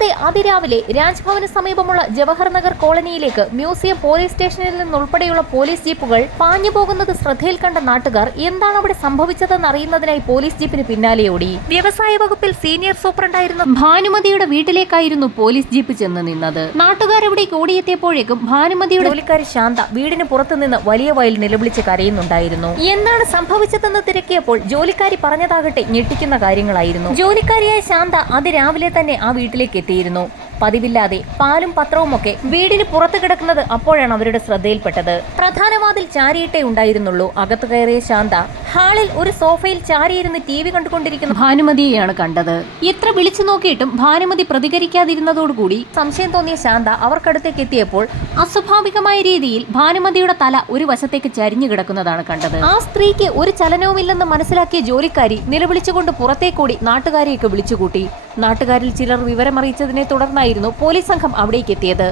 കൂടാതെ അതിരാവിലെ രാജ്ഭവന് സമീപമുള്ള ജവഹർ നഗർ കോളനിയിലേക്ക് മ്യൂസിയം പോലീസ് സ്റ്റേഷനിൽ നിന്നുൾപ്പെടെയുള്ള പോലീസ് ജീപ്പുകൾ പാഞ്ഞു പോകുന്നത് ശ്രദ്ധയിൽ കണ്ട നാട്ടുകാർ എന്താണ് അവിടെ സംഭവിച്ചതെന്ന് അറിയുന്നതിനായി പോലീസ് ജീപ്പിന് പിന്നാലെ ഓടി വ്യവസായ വകുപ്പിൽ സീനിയർ സൂപ്രണ്ടായിരുന്ന ഭാനുമതിയുടെ വീട്ടിലേക്കായിരുന്നു പോലീസ് ജീപ്പ് ചെന്ന് നിന്നത്. നാട്ടുകാർ അവിടേക്ക് ഓടിയെത്തിയപ്പോഴേക്കും ഭാനുമതിയുടെ ജോലിക്കാരി ശാന്ത വീടിന് പുറത്തുനിന്ന് വലിയ വയൽ നിലവിളിച്ച് കരയുന്നുണ്ടായിരുന്നു. എന്താണ് സംഭവിച്ചതെന്ന് തിരക്കിയപ്പോൾ ജോലിക്കാരി പറഞ്ഞതാകട്ടെ ഞെട്ടിക്കുന്ന കാര്യങ്ങളായിരുന്നു. ജോലിക്കാരിയായ ശാന്ത അത് രാവിലെ തന്നെ ആ വീട്ടിലേക്ക് എത്തിയിരുന്നു പതിവില്ലാതെ പാലും പത്രവും ഒക്കെ വീടിന് പുറത്ത് കിടക്കുന്നത് അപ്പോഴാണ് അവരുടെ ശ്രദ്ധയിൽപ്പെട്ടത്. പ്രധാനവാതിൽ ചാരിയിട്ടേ ഉണ്ടായിരുന്നുള്ളൂ. അകത്തു കയറിയ ശാന്ത ഹാളിൽ ഒരു സോഫയിൽ ചാരിയിരുന്ന് ടി വി കണ്ടുകൊണ്ടിരിക്കുന്ന. ഭാനുമതിയെയാണ് കണ്ടത്. എത്ര വിളിച്ചു നോക്കിയിട്ടും ഭാനുമതി പ്രതികരിക്കാതിരുന്നതോടുകൂടി സംശയം തോന്നിയ ശാന്ത അവർക്കടുത്തേക്ക് എത്തിയപ്പോൾ അസ്വാഭാവികമായ രീതിയിൽ ഭാനുമതിയുടെ തല ഒരു വശത്തേക്ക് ചരിഞ്ഞു കിടക്കുന്നതാണ് കണ്ടത്. ആ സ്ത്രീക്ക് ഒരു ചലനവുമില്ലെന്ന് മനസ്സിലാക്കിയ ജോലിക്കാരി നിലവിളിച്ചുകൊണ്ട് പുറത്തേക്കൂടി നാട്ടുകാരെയൊക്കെ വിളിച്ചുകൂട്ടി. നാട്ടുകാരിൽ ചിലർ വിവരമറിയിച്ചതിനെ തുടർന്നായിരുന്നു പോലീസ് സംഘം അവിടേക്ക് എത്തിയത്.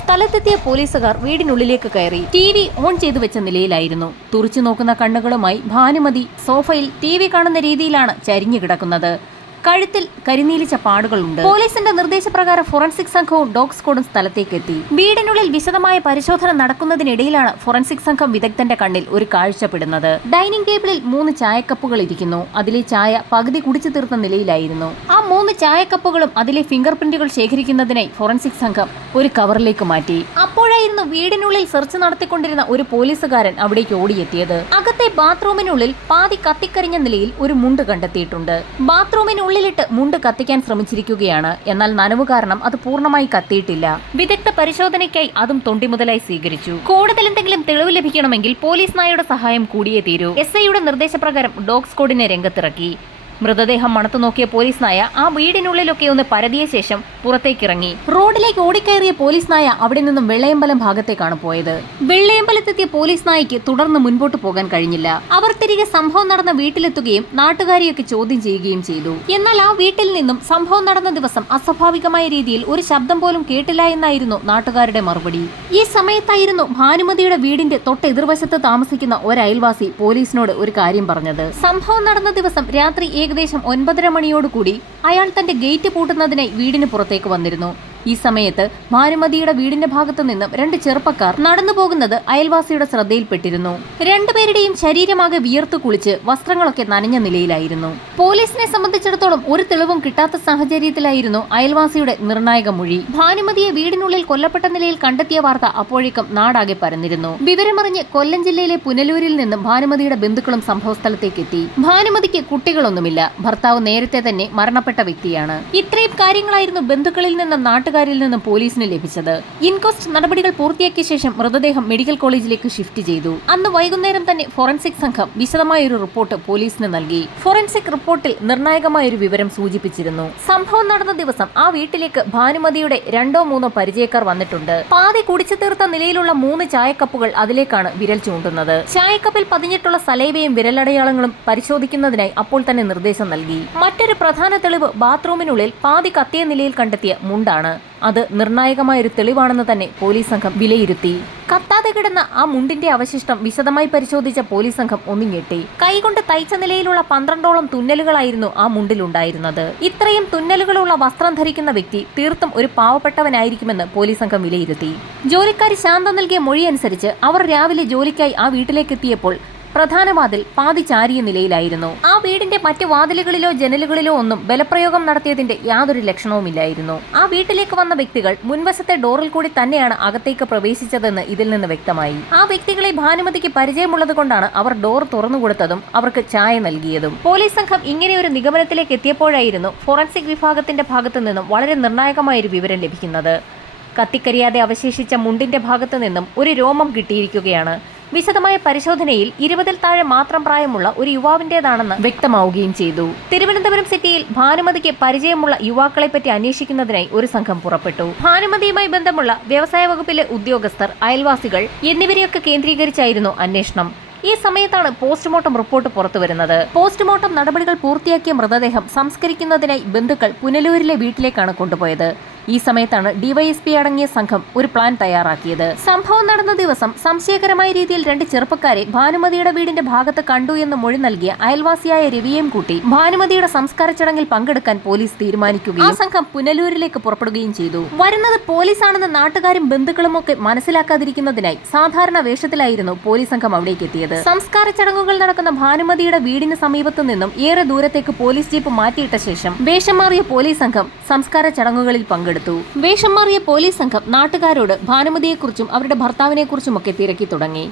സ്ഥലത്തെത്തിയ പോലീസുകാർ വീടിനുള്ളിലേക്ക് കയറി. ടി വി ഓൺ ചെയ്തു വെച്ച നിലയിലായിരുന്നു. തുറച്ചു നോക്കുന്ന കണ്ണുകളുമായി ഭാനുമതി സോഫയിൽ ടി വി കാണുന്ന രീതിയിലാണ് ചരിഞ്ഞു കിടക്കുന്നത്. കഴുത്തിൽ കരിനീലിച്ച പാടുകളുണ്ട്. പോലീസിന്റെ നിർദ്ദേശപ്രകാരം ഫോറൻസിക് സംഘവും ഡോഗ് സ്ക്വാഡും സ്ഥലത്തേക്ക് എത്തി വീടിനുള്ളിൽ വിശദമായ പരിശോധന നടക്കുന്നതിനിടയിലാണ് ഫോറൻസിക് സംഘം വിദഗ്ധന്റെ കണ്ണിൽ ഒരു കാഴ്ചപ്പെടുന്നത്. ഡൈനിങ് ടേബിളിൽ മൂന്ന് ചായക്കപ്പുകൾ ഇരിക്കുന്നു. അതിലെ ചായ പകുതി കുടിച്ചു തീർത്ത നിലയിലായിരുന്നു. ആ മൂന്ന് ചായക്കപ്പുകളും അതിലെ ഫിംഗർ പ്രിന്റുകൾ ശേഖരിക്കുന്നതിനായി ഫോറൻസിക് സംഘം ഒരു കവറിലേക്ക് മാറ്റി. അപ്പോഴായിരുന്നു വീടിനുള്ളിൽ സെർച്ച് നടത്തിക്കൊണ്ടിരുന്ന ഒരു പോലീസുകാരൻ അവിടേക്ക് ഓടിയെത്തിയത്. അകത്തെ ബാത്റൂമിനുള്ളിൽ പാതി കത്തിക്കരിഞ്ഞ നിലയിൽ ഒരു മുണ്ട് കണ്ടെത്തിയിട്ടുണ്ട്. ബാത്റൂമിനുള്ളിലിട്ട് മുണ്ട് കത്തിക്കാൻ ശ്രമിച്ചിരിക്കുകയാണ്. എന്നാൽ നനവ് കാരണം അത് പൂർണമായി കത്തിയിട്ടില്ല. വിദഗ്ധ പരിശോധനയ്ക്കായി അതും തൊണ്ടിമുതലായി സ്വീകരിച്ചു. കൂടുതൽ എന്തെങ്കിലും തെളിവ് ലഭിക്കണമെങ്കിൽ പോലീസ് നായയുടെ സഹായം കൂടിയേ തീരൂ. എസ് ഐയുടെ നിർദ്ദേശപ്രകാരം ഡോഗ് സ്ക്വാഡിനെ രംഗത്തിറക്കി. മൃതദേഹം മണത്തു നോക്കിയ പോലീസ് നായ ആ വീടിനുള്ളിലൊക്കെ ഒന്ന് പരതിയ ശേഷം പുറത്തേക്കിറങ്ങി. റോഡിലേക്ക് ഓടിക്കയറിയ പോലീസ് നായ അവിടെ നിന്നും വെള്ളയമ്പലം ഭാഗത്തേക്കാണ് പോയത്. വെള്ളയമ്പലത്തെത്തിയ പോലീസ് നായയ്ക്ക് തുടർന്ന് മുൻപോട്ട് പോകാൻ കഴിഞ്ഞില്ല. അവർ തിരികെ സംഭവം നടന്ന വീട്ടിലെത്തുകയും നാട്ടുകാരെയൊക്കെ ചോദ്യം ചെയ്യുകയും ചെയ്തു. എന്നാൽ ആ വീട്ടിൽ നിന്നും സംഭവം നടന്ന ദിവസം അസ്വാഭാവികമായ രീതിയിൽ ഒരു ശബ്ദം പോലും കേട്ടില്ല എന്നായിരുന്നു നാട്ടുകാരുടെ മറുപടി. ഈ സമയത്തായിരുന്നു ഭാനുമതിയുടെ വീടിന്റെ തൊട്ടെതിർവശത്ത് താമസിക്കുന്ന ഒരു അയൽവാസി പോലീസിനോട് ഒരു കാര്യം പറഞ്ഞത്. സംഭവം നടന്ന ദിവസം രാത്രി ഏകദേശം ഒൻപതര മണിയോടുകൂടി അയാൾ തന്റെ ഗേറ്റ് പൂട്ടുന്നതിനായി വീടിന് പുറത്തേക്ക് വന്നിരുന്നു ഈ സമയത്ത് ഭാനുമതിയുടെ വീടിന്റെ ഭാഗത്തു നിന്നും രണ്ട് ചെറുപ്പക്കാർ നടന്നു പോകുന്നത് അയൽവാസിയുടെ ശ്രദ്ധയിൽപ്പെട്ടിരുന്നു. രണ്ടുപേരുടെയും ശരീരമാകെ വിയർത്തു കുളിച്ച് വസ്ത്രങ്ങളൊക്കെ നനഞ്ഞ നിലയിലായിരുന്നു. പോലീസിനെ സംബന്ധിച്ചിടത്തോളം ഒരു തെളിവും കിട്ടാത്ത സാഹചര്യത്തിലായിരുന്നു അയൽവാസിയുടെ നിർണായക മൊഴി. ഭാനുമതിയെ വീടിനുള്ളിൽ കൊല്ലപ്പെട്ട നിലയിൽ കണ്ടെത്തിയ വാർത്ത അപ്പോഴേക്കും നാടാകെ പരന്നിരുന്നു. വിവരമറിഞ്ഞ് കൊല്ലം ജില്ലയിലെ പുനലൂരിൽ നിന്നും ഭാനുമതിയുടെ ബന്ധുക്കളും സംഭവസ്ഥലത്തേക്ക് എത്തി ഭാനുമതിക്ക് കുട്ടികളൊന്നുമില്ല. ഭർത്താവ് നേരത്തെ തന്നെ മരണപ്പെട്ട വ്യക്തിയാണ്. ഇത്രയും കാര്യങ്ങളായിരുന്നു ബന്ധുക്കളിൽ നിന്നും നാട്ടുകാരിൽ നിന്നും പോലീസിന് ലഭിച്ചത്. ഇൻക്വസ്റ്റ് നടപടികൾ പൂർത്തിയാക്കിയ ശേഷം മൃതദേഹം മെഡിക്കൽ കോളേജിലേക്ക് ഷിഫ്റ്റ് ചെയ്തു. അന്ന് വൈകുന്നേരം തന്നെ ഫോറൻസിക് സംഘം വിശദമായ ഒരു റിപ്പോർട്ട് പോലീസിന് നൽകി. ഫോറൻസിക് റിപ്പോർട്ടിൽ നിർണായകമായ ഒരു വിവരം സൂചിപ്പിച്ചിരുന്നു. സംഭവം നടന്ന ദിവസം ആ വീട്ടിലേക്ക് ഭാനുമതിയുടെ രണ്ടോ മൂന്നോ പരിചയക്കാർ വന്നിട്ടുണ്ട്. പാതി കുടിച്ചു തീർത്ത നിലയിലുള്ള മൂന്ന് ചായക്കപ്പുകൾ അതിലേക്കാണ് വിരൽ ചൂണ്ടുന്നത്. ചായക്കപ്പിൽ പതിഞ്ഞിട്ടുള്ള സലൈവയും വിരലടയാളങ്ങളും പരിശോധിക്കുന്നതിനായി അപ്പോൾ തന്നെ നിർദ്ദേശം നൽകി. മറ്റൊരു പ്രധാന തെളിവ് ബാത്റൂമിനുള്ളിൽ പാതി കത്തിയ നിലയിൽ കണ്ടെത്തിയ മുണ്ടാണ്. അത് നിർണായകമായ ഒരു തെളിവാണെന്ന് തന്നെ പോലീസ് സംഘം വിലയിരുത്തി. കത്താതെ കിടന്ന ആ മുണ്ടിന്റെ അവശിഷ്ടം വിശദമായി പരിശോധിച്ച പോലീസ് സംഘം ഒന്നും ഞെട്ടി കൈകൊണ്ട് തയ്ച്ച നിലയിലുള്ള പന്ത്രണ്ടോളം തുന്നലുകളായിരുന്നു ആ മുണ്ടിലുണ്ടായിരുന്നത്. ഇത്രയും തുന്നലുകളുള്ള വസ്ത്രം ധരിക്കുന്ന വ്യക്തി തീർത്തും ഒരു പാവപ്പെട്ടവനായിരിക്കുമെന്ന് പോലീസ് സംഘം വിലയിരുത്തി. ജോലിക്കാരി ശാന്ത നൽകിയ മൊഴി അനുസരിച്ച് അവർ രാവിലെ ജോലിക്കായി ആ വീട്ടിലേക്ക് എത്തിയപ്പോൾ പ്രധാന വാതിൽ പാതി ചാരിയ നിലയിലായിരുന്നു. ആ വീടിന്റെ മറ്റു വാതിലുകളിലോ ജനലുകളിലോ ഒന്നും ബലപ്രയോഗം നടത്തിയതിന്റെ യാതൊരു ലക്ഷണവുമില്ലായിരുന്നു. ആ വീട്ടിലേക്ക് വന്ന വ്യക്തികൾ മുൻവശത്തെ ഡോറിൽ കൂടി തന്നെയാണ് അകത്തേക്ക് പ്രവേശിച്ചതെന്ന് ഇതിൽ നിന്ന് വ്യക്തമായി. ആ വ്യക്തികളെ ഭാനുമതിക്ക് പരിചയമുള്ളത് കൊണ്ടാണ് അവർ ഡോർ തുറന്നുകൊടുത്തതും അവർക്ക് ചായ നൽകിയതും. പോലീസ് സംഘം ഇങ്ങനെ ഒരു നിഗമനത്തിലേക്ക് എത്തിയപ്പോഴായിരുന്നു ഫോറൻസിക് വിഭാഗത്തിന്റെ ഭാഗത്തു നിന്നും വളരെ നിർണായകമായ ഒരു വിവരം ലഭിക്കുന്നത്. കത്തിക്കരിയാതെ അവശേഷിച്ച മുണ്ടിന്റെ ഭാഗത്തു നിന്നും ഒരു രോമം കിട്ടിയിരിക്കുകയാണ്. വിശദമായ പരിശോധനയിൽ ഇരുപതിൽ താഴെ മാത്രം പ്രായമുള്ള ഒരു യുവാവിന്റേതാണെന്ന് വ്യക്തമാവുകയും ചെയ്തു. തിരുവനന്തപുരം സിറ്റിയിൽ ഭാനുമതിക്ക് പരിചയമുള്ള യുവാക്കളെ പറ്റി അന്വേഷിക്കുന്നതിനായി ഒരു സംഘം പുറപ്പെട്ടു. ഭാനുമതിയുമായി ബന്ധമുള്ള വ്യവസായ വകുപ്പിലെ ഉദ്യോഗസ്ഥർ അയൽവാസികൾ എന്നിവരെയൊക്കെ കേന്ദ്രീകരിച്ചായിരുന്നു അന്വേഷണം. ഈ സമയത്താണ് പോസ്റ്റ്മോർട്ടം റിപ്പോർട്ട് പുറത്തുവരുന്നത്. പോസ്റ്റ്മോർട്ടം നടപടികൾ പൂർത്തിയാക്കിയ മൃതദേഹം സംസ്കരിക്കുന്നതിനായി ബന്ധുക്കൾ പുനലൂരിലെ വീട്ടിലേക്കാണ് കൊണ്ടുപോയത്. ഈ സമയത്താണ് ഡിവൈഎസ്പി അടങ്ങിയ സംഘം ഒരു പ്ലാൻ തയ്യാറാക്കിയത്. സംഭവം നടന്ന ദിവസം സംശയകരമായ രീതിയിൽ രണ്ട് ചെറുപ്പക്കാരെ ഭാനുമതിയുടെ വീടിന്റെ ഭാഗത്ത് കണ്ടു എന്ന് മൊഴി നൽകിയ അയൽവാസിയായ രവിയെയും കൂട്ടി ഭാനുമതിയുടെ സംസ്കാര ചടങ്ങിൽ പങ്കെടുക്കാൻ പോലീസ് തീരുമാനിക്കുകയും ആ സംഘം പുനലൂരിലേക്ക് പുറപ്പെടുകയും ചെയ്തു. വരുന്നത് പോലീസാണെന്ന് നാട്ടുകാരും ബന്ധുക്കളും ഒക്കെ മനസ്സിലാക്കാതിരിക്കുന്നതിനായി സാധാരണ വേഷത്തിലായിരുന്നു പോലീസ് സംഘം അവിടേക്ക് എത്തിയത്. സംസ്കാര ചടങ്ങുകൾ നടക്കുന്ന ഭാനുമതിയുടെ വീടിന് സമീപത്തു നിന്നും ഏറെ ദൂരത്തേക്ക് പോലീസ് ജീപ്പ് മാറ്റിയിട്ട ശേഷം വേഷം മാറിയ പോലീസ് സംഘം സംസ്കാര ചടങ്ങുകളിൽ പങ്കെടുത്തു. വേഷം മാറിയ പോലീസ് സംഘം നാട്ടുകാരോട് ഭാനുമതിയെക്കുറിച്ചും അവരുടെ ഭർത്താവിനെക്കുറിച്ചുമൊക്കെ തിരക്കി തുടങ്ങി.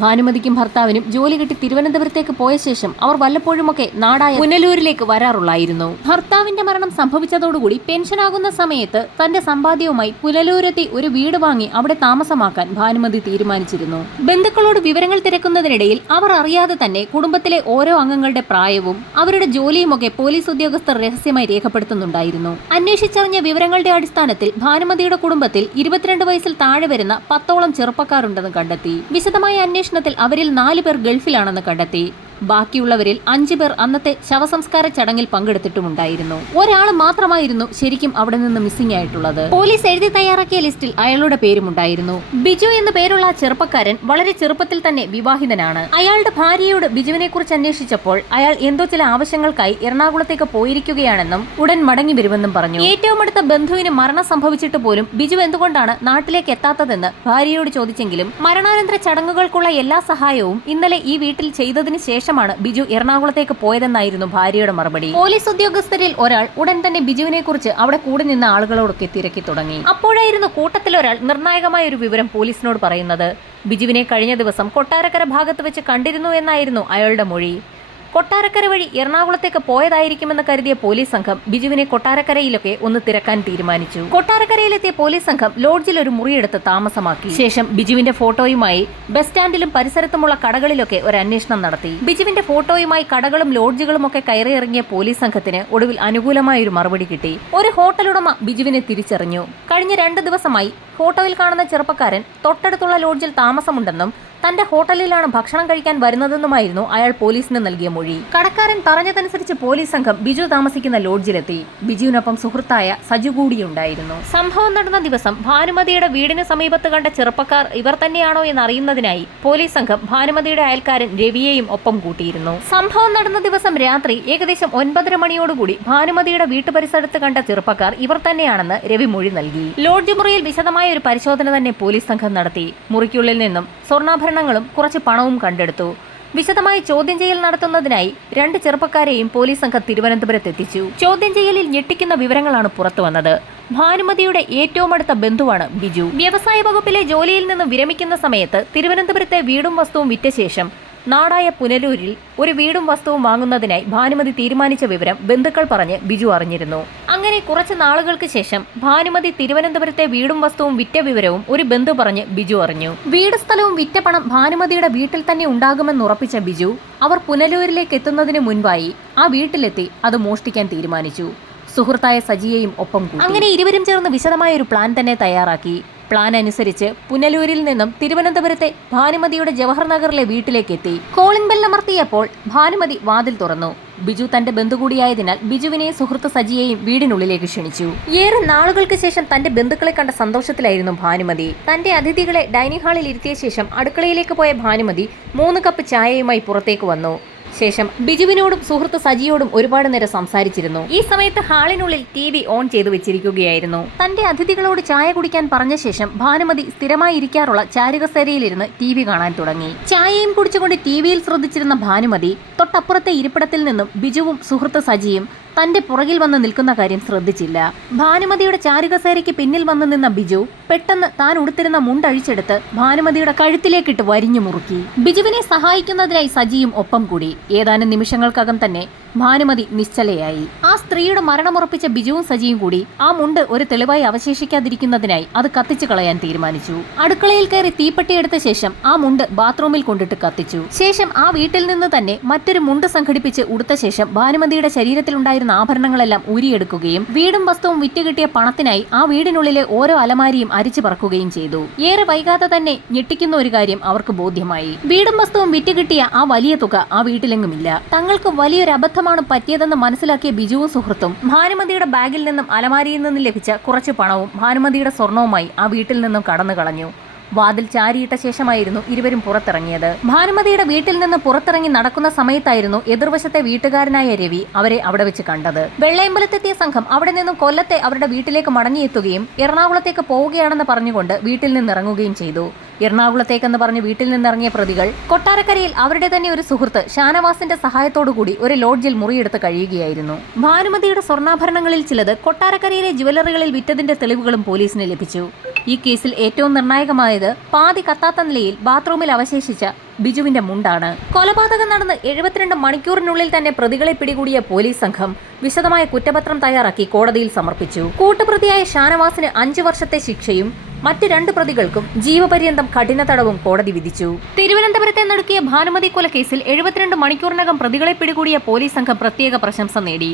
ഭാനുമതിക്കും ഭർത്താവിനും ജോലി കിട്ടി തിരുവനന്തപുരത്തേക്ക് പോയ ശേഷം അവർ വല്ലപ്പോഴുമൊക്കെ നാടായ പുനലൂരിലേക്ക് വരാറുള്ളായിരുന്നു. ഭർത്താവിന്റെ മരണം സംഭവിച്ചതോടുകൂടി പെൻഷനാകുന്ന സമയത്ത് തന്റെ സമ്പാദ്യവുമായി പുനലൂരത്തെ ഒരു വീട് വാങ്ങി അവിടെ താമസമാക്കാൻ ഭാനുമതി തീരുമാനിച്ചിരുന്നു. ബന്ധുക്കളോട് വിവരങ്ങൾ തിരക്കുന്നതിനിടയിൽ അവർ അറിയാതെ തന്നെ കുടുംബത്തിലെ ഓരോ അംഗങ്ങളുടെ പ്രായവും അവരുടെ ജോലിയുമൊക്കെ പോലീസ് ഉദ്യോഗസ്ഥർ രഹസ്യമായി രേഖപ്പെടുത്തുന്നുണ്ടായിരുന്നു. അന്വേഷിച്ചറിഞ്ഞ വിവരങ്ങളുടെ അടിസ്ഥാനത്തിൽ ഭാനുമതിയുടെ കുടുംബത്തിൽ ഇരുപത്തിരണ്ട് വയസ്സിൽ താഴെ വരുന്ന പത്തോളം ചെറുപ്പക്കാരുണ്ടെന്ന് കണ്ടെത്തി. വിശദമായ അന്വേഷണത്തിൽ അവരിൽ നാല് പേർ ഗൾഫിലാണെന്ന് കണ്ടെത്തി. ബാക്കിയുള്ളവരിൽ അഞ്ചു പേർ അന്നത്തെ ശവസംസ്കാര ചടങ്ങിൽ പങ്കെടുത്തിട്ടുമുണ്ടായിരുന്നു. ഒരാൾ മാത്രമായിരുന്നു ശരിക്കും അവിടെ നിന്ന് മിസ്സിംഗ് ആയിട്ടുള്ളത്. പോലീസ് എഴുതി തയ്യാറാക്കിയ ലിസ്റ്റിൽ അയാളുടെ പേരുമുണ്ടായിരുന്നു. ബിജു എന്ന പേരുള്ള ചെറുപ്പക്കാരൻ വളരെ ചെറുപ്പത്തിൽ തന്നെ വിവാഹിതനാണ്. അയാളുടെ ഭാര്യയോട് ബിജുവിനെ കുറിച്ച് അന്വേഷിച്ചപ്പോൾ അയാൾ എന്തോ ചില ആവശ്യങ്ങൾക്കായി എറണാകുളത്തേക്ക് പോയിരിക്കുകയാണെന്നും ഉടൻ മടങ്ങി വരുമെന്നും പറഞ്ഞു. ഏറ്റവും അടുത്ത ബന്ധുവിന് മരണം സംഭവിച്ചിട്ട് പോലും ബിജു എന്തുകൊണ്ടാണ് നാട്ടിലേക്ക് എത്താത്തതെന്ന് ഭാര്യയോട് ചോദിച്ചെങ്കിലും മരണാനന്തര ചടങ്ങുകൾക്കുള്ള എല്ലാ സഹായവും ഇന്നലെ ഈ വീട്ടിൽ ചെയ്തതിന് ശേഷമാണ് ബിജു എറണാകുളത്തേക്ക് പോയതെന്നായിരുന്നു ഭാര്യയുടെ മറുപടി. പോലീസ് ഉദ്യോഗസ്ഥരിൽ ഒരാൾ ഉടൻ തന്നെ ബിജുവിനെ കുറിച്ച് അവിടെ കൂടി നിന്ന ആളുകളോടൊക്കെ തിരക്കി തുടങ്ങി. അപ്പോഴായിരുന്നു കൂട്ടത്തിലൊരാൾ നിർണായകമായ ഒരു വിവരം പോലീസിനോട് പറയുന്നത്. ബിജുവിനെ കഴിഞ്ഞ ദിവസം കൊട്ടാരക്കര ഭാഗത്ത് വെച്ച് കണ്ടിരുന്നു എന്നായിരുന്നു അയാളുടെ മൊഴി. കൊട്ടാരക്കര വഴി എറണാകുളത്തേക്ക് പോയതായിരിക്കുമെന്ന് കരുതിയ പോലീസ് സംഘം ബിജുവിനെ കൊട്ടാരക്കരയിലൊക്കെ ഒന്ന് തിരക്കാൻ തീരുമാനിച്ചു. കൊട്ടാരക്കരയിലെത്തിയ പോലീസ് സംഘം ലോഡ്ജിൽ ഒരു മുറിയെടുത്ത് താമസമാക്കി. ശേഷം ബിജുവിന്റെ ഫോട്ടോയുമായി ബസ് സ്റ്റാൻഡിലും പരിസരത്തുമുള്ള കടകളിലൊക്കെ ഒരു അന്വേഷണം നടത്തി. ബിജുവിന്റെ ഫോട്ടോയുമായി കടകളും ലോഡ്ജുകളും ഒക്കെ കയറിയിറങ്ങിയ പോലീസ് സംഘത്തിന് ഒടുവിൽ അനുകൂലമായ ഒരു മറുപടി കിട്ടി. ഒരു ഹോട്ടലുടമ ബിജുവിനെ തിരിച്ചറിഞ്ഞു. കഴിഞ്ഞ രണ്ട് ദിവസമായി ഫോട്ടോയിൽ കാണുന്ന ചെറുപ്പക്കാരൻ തൊട്ടടുത്തുള്ള ലോഡ്ജിൽ താമസമുണ്ടെന്നും തന്റെ ഹോട്ടലിലാണ് ഭക്ഷണം കഴിക്കാൻ വരുന്നതെന്നുമായിരുന്നു അയാൾ പോലീസിന് നൽകിയ മൊഴി. കടക്കാരൻ പറഞ്ഞതനുസരിച്ച് പോലീസ് സംഘം ബിജു താമസിക്കുന്ന ലോഡ്ജിലെത്തി. ബിജുവിനൊപ്പം സുഹൃത്തായ സജു കൂടിയുണ്ടായിരുന്നു. സംഭവം നടന്ന ദിവസം ഭാനുമതിയുടെ വീടിന് സമീപത്ത് കണ്ട ചെറുപ്പക്കാർ ഇവർ തന്നെയാണോ എന്ന് അറിയുന്നതിനായി പോലീസ് സംഘം ഭാനുമതിയുടെ അയൽക്കാരൻ രവിയെയും ഒപ്പം കൂട്ടിയിരുന്നു. സംഭവം നടന്ന ദിവസം രാത്രി ഏകദേശം ഒൻപതര മണിയോടുകൂടി ഭാനുമതിയുടെ വീട്ടു പരിസരത്ത് കണ്ട ചെറുപ്പക്കാർ ഇവർ തന്നെയാണെന്ന് രവി മൊഴി നൽകി. ലോഡ്ജ് മുറിയിൽ വിശദമായ ഒരു പരിശോധന തന്നെ പോലീസ് സംഘം നടത്തി. മുറിക്കുള്ളിൽ നിന്നും സ്വർണാഭരണങ്ങളും കുറച്ച് പണവും കണ്ടെടുത്തു. വിശദമായി ചോദ്യം ചെയ്യൽ നടത്തുന്നതിനായി രണ്ട് ചെറുപ്പക്കാരെയും പോലീസ് സംഘം തിരുവനന്തപുരത്ത് എത്തിച്ചു. ചോദ്യം ചെയ്യലിൽ ഞെട്ടിക്കുന്ന വിവരങ്ങളാണ് പുറത്തുവന്നത് ഭാനുമതിയുടെ ഏറ്റവും അടുത്ത ബന്ധുവാണ് ബിജു. വ്യവസായ വകുപ്പിലെ ജോലിയിൽ നിന്ന് വിരമിക്കുന്ന സമയത്ത് തിരുവനന്തപുരത്തെ വീടും വസ്തുവും വിറ്റ ശേഷം നാടായ പുനലൂരിൽ ഒരു വീടും വസ്തുവും വാങ്ങുന്നതിനായി ഭാനുമതി തീരുമാനിച്ച വിവരം ബന്ധുക്കൾ പറഞ്ഞ് ബിജു അറിഞ്ഞിരുന്നു. അങ്ങനെ കുറച്ച് നാളുകൾക്ക് ശേഷം ഭാനുമതി തിരുവനന്തപുരത്തെ വീടും വസ്തുവും വിറ്റ വിവരവും ഒരു ബന്ധു പറഞ്ഞ് ബിജു അറിഞ്ഞു. വീട് സ്ഥലവും വിറ്റ പണം ഭാനുമതിയുടെ വീട്ടിൽ തന്നെ ഉണ്ടാകുമെന്ന് ഉറപ്പിച്ച ബിജു അവർ പുനലൂരിലേക്ക് എത്തുന്നതിന് മുൻപായി ആ വീട്ടിലെത്തി അത് മോഷ്ടിക്കാൻ തീരുമാനിച്ചു. സുഹൃത്തായ സജിയെയും ഒപ്പം അങ്ങനെ ഇരുവരും ചേർന്ന് വിശദമായ ഒരു പ്ലാൻ തന്നെ തയ്യാറാക്കി. പ്ലാൻ അനുസരിച്ച് പുനലൂരിൽ നിന്നും തിരുവനന്തപുരത്തെ ഭാനുമതിയുടെ ജവഹർ നഗറിലെ വീട്ടിലേക്ക് എത്തി കോളിംഗ് ബെൽ അമർത്തിയപ്പോൾ ഭാനുമതി വാതിൽ തുറന്നു. ബിജു തന്റെ ബന്ധു കൂടിയായതിനാൽ ബിജുവിനെ സുഹൃത്ത് സജിയെയും വീടിനുള്ളിലേക്ക് ക്ഷണിച്ചു. ഏറെ നാളുകൾക്ക് ശേഷം തന്റെ ബന്ധുക്കളെ കണ്ട സന്തോഷത്തിലായിരുന്നു ഭാനുമതി. തന്റെ അതിഥികളെ ഡൈനിങ് ഹാളിൽ ഇരുത്തിയ ശേഷം അടുക്കളയിലേക്ക് പോയ ഭാനുമതി മൂന്ന് കപ്പ് ചായയുമായി പുറത്തേക്ക് വന്നു. ശേഷം ബിജുവിനോടും സുഹൃത്ത് സജിയോടും ഒരുപാട് നേരം സംസാരിച്ചിരുന്നു. ഈ സമയത്ത് ഹാളിനുള്ളിൽ ടി വി ഓൺ ചെയ്തു വെച്ചിരിക്കുകയായിരുന്നു. തന്റെ അതിഥികളോട് ചായ കുടിക്കാൻ പറഞ്ഞ ശേഷം ഭാനുമതി സ്ഥിരമായി ഇരിക്കാറുള്ള ചാരുകസേരയിലിരുന്ന് ടി വി കാണാൻ തുടങ്ങി. ചായയും കുടിച്ചുകൊണ്ട് ടി വിയിൽ ശ്രദ്ധിച്ചിരുന്ന ഭാനുമതി തൊട്ടപ്പുറത്തെ ഇരിപ്പിടത്തിൽ നിന്നും ബിജുവും സുഹൃത്ത് സജിയും തന്റെ പുറകിൽ വന്ന് നിൽക്കുന്ന കാര്യം ശ്രദ്ധിച്ചില്ല. ഭാനുമതിയുടെ ചാരുകസേരയ്ക്ക് പിന്നിൽ വന്നു നിന്ന ബിജു പെട്ടെന്ന് താൻ ഉടുത്തിരുന്ന മുണ്ടഴിച്ചെടുത്ത് ഭാനുമതിയുടെ കഴുത്തിലേക്കിട്ട് വരിഞ്ഞു മുറുക്കി. ബിജുവിനെ സഹായിക്കുന്നതിനായി സജിയും ഒപ്പം കൂടി. ഏതാനും നിമിഷങ്ങൾക്കകം തന്നെ ഭാനുമതി നിശ്ചലയായി. ആ സ്ത്രീയുടെ മരണമുറപ്പിച്ച ബിജുവും സജിയും കൂടി ആ മുണ്ട് ഒരു തെളിവായി അവശേഷിക്കാതിരിക്കുന്നതിനായി അത് കത്തിച്ചു കളയാൻ തീരുമാനിച്ചു. അടുക്കളയിൽ കയറി തീപ്പെട്ടി എടുത്ത ശേഷം ആ മുണ്ട് ബാത്റൂമിൽ കൊണ്ടിട്ട് കത്തിച്ചു. ശേഷം ആ വീട്ടിൽ നിന്ന് തന്നെ മറ്റൊരു മുണ്ട് സംഘടിപ്പിച്ച് ഉടുത്ത ശേഷം ഭാനുമതിയുടെ ശരീരത്തിലുണ്ടായിരുന്ന ആഭരണങ്ങളെല്ലാം ഊരിയെടുക്കുകയും വീടും വസ്തുവും വിറ്റുകിട്ടിയ പണത്തിനായി ആ വീടിനുള്ളിലെ ഓരോ അലമാരിയും അരിച്ചു പറക്കുകയും ചെയ്തു. ഏറെ വൈകാതെ തന്നെ ഞെട്ടിക്കുന്ന ഒരു കാര്യം അവർക്ക് ബോധ്യമായി. വീടും വസ്തുവും വിറ്റുകിട്ടിയ ആ വലിയ തുക ആ വീട്ടിലെങ്ങുമില്ല. തങ്ങൾക്ക് വലിയൊരു അബദ്ധമായി അപകടമാണ് പറ്റിയതെന്ന് മനസ്സിലാക്കിയ ബിജുവും സുഹൃത്തും. ഭാനുമതിയുടെ ബാഗിൽ നിന്നും അലമാരിയിൽ നിന്നും ലഭിച്ച കുറച്ച് പണവും ഭാനുമതിയുടെ സ്വർണവുമായി ആ വീട്ടിൽ നിന്നും കടന്നു കളഞ്ഞു. വാതിൽ ചാരിയിട്ട ശേഷമായിരുന്നു ഇരുവരും പുറത്തിറങ്ങിയത്. ഭാനുമതിയുടെ വീട്ടിൽ നിന്ന് പുറത്തിറങ്ങി നടക്കുന്ന സമയത്തായിരുന്നു എതിർവശത്തെ വീട്ടുകാരനായ രവി അവരെ അവിടെ വെച്ച് കണ്ടത്. വെള്ളയമ്പലത്തെത്തിയ സംഘം അവിടെ നിന്നും കൊല്ലത്തെ അവരുടെ വീട്ടിലേക്ക് മടങ്ങിയെത്തുകയും എറണാകുളത്തേക്ക് പോവുകയാണെന്ന് പറഞ്ഞുകൊണ്ട് വീട്ടിൽ നിന്നിറങ്ങുകയും ചെയ്തു. എറണാകുളത്തേക്കെന്ന് പറഞ്ഞ് വീട്ടിൽ നിന്നിറങ്ങിയ പ്രതികൾ കൊട്ടാരക്കരയിൽ അവരുടെ തന്നെ ഒരു സുഹൃത്ത് ഷാനവാസിന്റെ സഹായത്തോടുകൂടി ഒരു ലോഡ്ജിൽ മുറിയെടുത്ത് കഴിയുകയായിരുന്നു. ഭാനുമതിയുടെ സ്വർണാഭരണങ്ങളിൽ ചിലത് കൊട്ടാരക്കരയിലെ ജുവലറികളിൽ വിറ്റതിന്റെ തെളിവുകളും പോലീസിന് ലഭിച്ചു. ഈ കേസിൽ ഏറ്റവും നിർണായകമായത് പാതി കത്താത്ത നിലയിൽ ബാത്റൂമിൽ അവശേഷിച്ച ബിജുവിന്റെ മുണ്ടാണ്. കൊലപാതകം നടന്ന് എഴുപത്തിരണ്ട് മണിക്കൂറിനുള്ളിൽ തന്നെ പ്രതികളെ പിടികൂടിയ പോലീസ് സംഘം വിശദമായ കുറ്റപത്രം തയ്യാറാക്കി കോടതിയിൽ സമർപ്പിച്ചു. കൂട്ടുപ്രതിയായ ഷാനവാസിന് അഞ്ചു വർഷത്തെ ശിക്ഷയും മറ്റ് രണ്ട് പ്രതികൾക്കും ജീവപര്യന്തം കഠിന തടവും കോടതി വിധിച്ചു. തിരുവനന്തപുരത്തെ നടത്തിയ ഭാനുമതി കൊലക്കേസിൽ എഴുപത്തിരണ്ട് മണിക്കൂറിനകം പ്രതികളെ പിടികൂടിയ പോലീസ് സംഘം പ്രത്യേക പ്രശംസ നേടി.